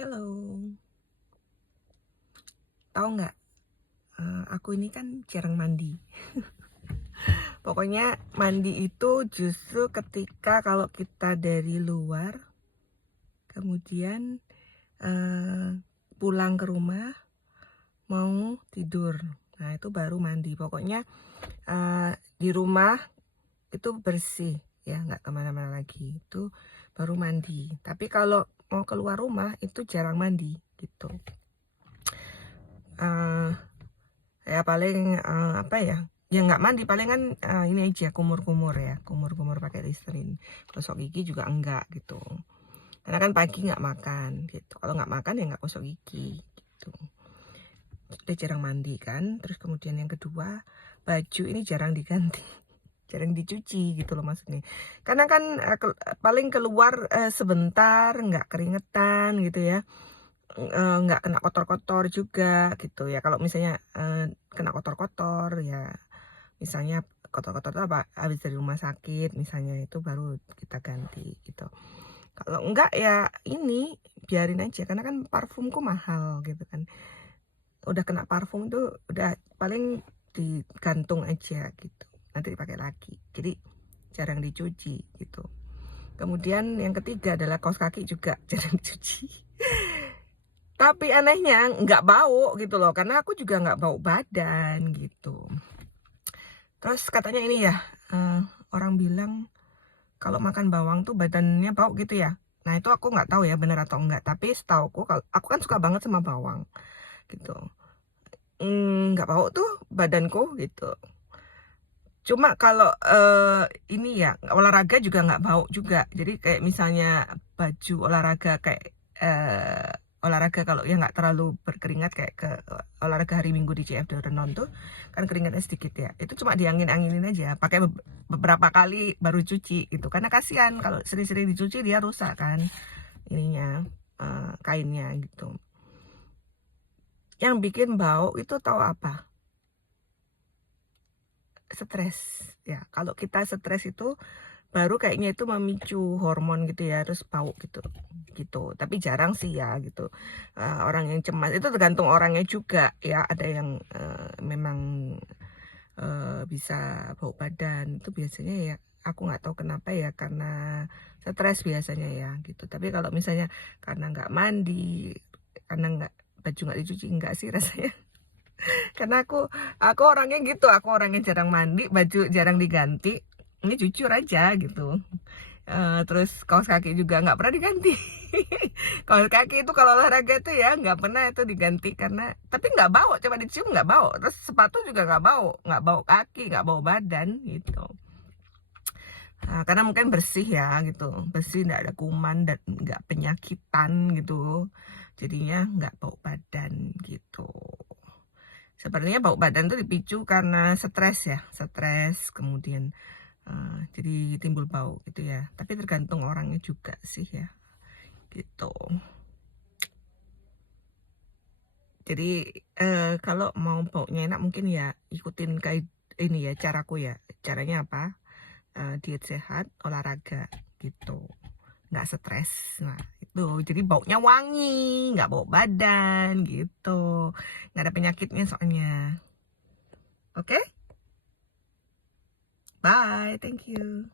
Hello, tahu nggak? Aku ini kan jarang mandi. Pokoknya mandi itu justru ketika kalau kita dari luar, kemudian pulang ke rumah mau tidur. Nah itu baru mandi. Pokoknya di rumah itu bersih ya, nggak kemana-mana lagi. Itu baru mandi. Tapi kalau mau keluar rumah itu jarang mandi gitu. Eh, Ya paling apa ya? Ya nggak mandi, palingan ini aja kumur-kumur ya, kumur-kumur pakai Listerine. Gosok gigi juga enggak gitu. Karena kan pagi nggak makan gitu. Kalau nggak makan ya nggak gosok gigi gitu. Udah jarang mandi kan. Terus kemudian yang kedua, baju ini jarang diganti. Jarang dicuci gitu loh maksudnya. Karena kan paling keluar sebentar, nggak keringetan gitu ya. Nggak kena kotor-kotor juga gitu ya. Kalau misalnya kena kotor-kotor ya, misalnya kotor-kotor itu apa, habis dari rumah sakit misalnya, itu baru kita ganti gitu. Kalau enggak ya ini biarin aja, karena kan parfumku mahal gitu kan. Udah kena parfum itu udah paling digantung aja gitu, nanti dipakai lagi, jadi jarang dicuci gitu. Kemudian yang ketiga adalah kaos kaki juga jarang dicuci. Tapi anehnya nggak bau gitu loh, karena aku juga nggak bau badan gitu. Terus katanya ini ya, orang bilang kalau makan bawang tuh badannya bau gitu ya. Nah itu aku nggak tahu ya bener atau enggak. Tapi setauku, kalau aku kan suka banget sama bawang gitu. Nggak bau tuh badanku gitu. Cuma kalau ini ya olahraga juga nggak bau juga. Jadi kayak misalnya baju olahraga kayak olahraga kalau ya nggak terlalu berkeringat, kayak ke olahraga hari Minggu di CF Renon tuh kan keringatnya sedikit ya. Itu cuma diangin-anginin aja. Pakai beberapa kali baru cuci gitu. Karena kasihan kalau sering-sering dicuci dia rusak kan ininya, kainnya gitu. Yang bikin bau itu tahu apa? Stres ya. Kalau kita stres itu baru kayaknya itu memicu hormon gitu ya, terus bau gitu. Tapi jarang sih ya gitu. Orang yang cemas itu tergantung orangnya juga ya. Ada yang memang bisa bau badan itu biasanya ya, aku nggak tahu kenapa ya, karena stres biasanya ya gitu. Tapi kalau misalnya karena nggak mandi, karena nggak, baju nggak dicuci, enggak sih rasanya. Karena aku orangnya gitu, aku orangnya jarang mandi, baju jarang diganti. Ini jujur aja gitu. Terus kaos kaki juga nggak pernah diganti. Kaos kaki itu kalau olahraga itu ya nggak pernah itu diganti, karena tapi nggak bau, coba dicium nggak bau. Terus sepatu juga nggak bau kaki, nggak bau badan gitu. Karena mungkin bersih ya gitu, bersih, nggak ada kuman dan nggak penyakitan gitu. Jadinya nggak bau badan gitu. Sepertinya bau badan tuh dipicu karena stres ya, stres kemudian jadi timbul bau gitu ya. Tapi tergantung orangnya juga sih ya, gitu. Jadi kalau mau baunya enak mungkin ya ikutin kayak ini ya, caraku ya. Caranya apa? Diet sehat, olahraga gitu. Nggak stres. Nah itu, jadi baunya wangi, nggak bau badan gitu. Nggak ada penyakitnya soalnya. Oke? Bye, thank you.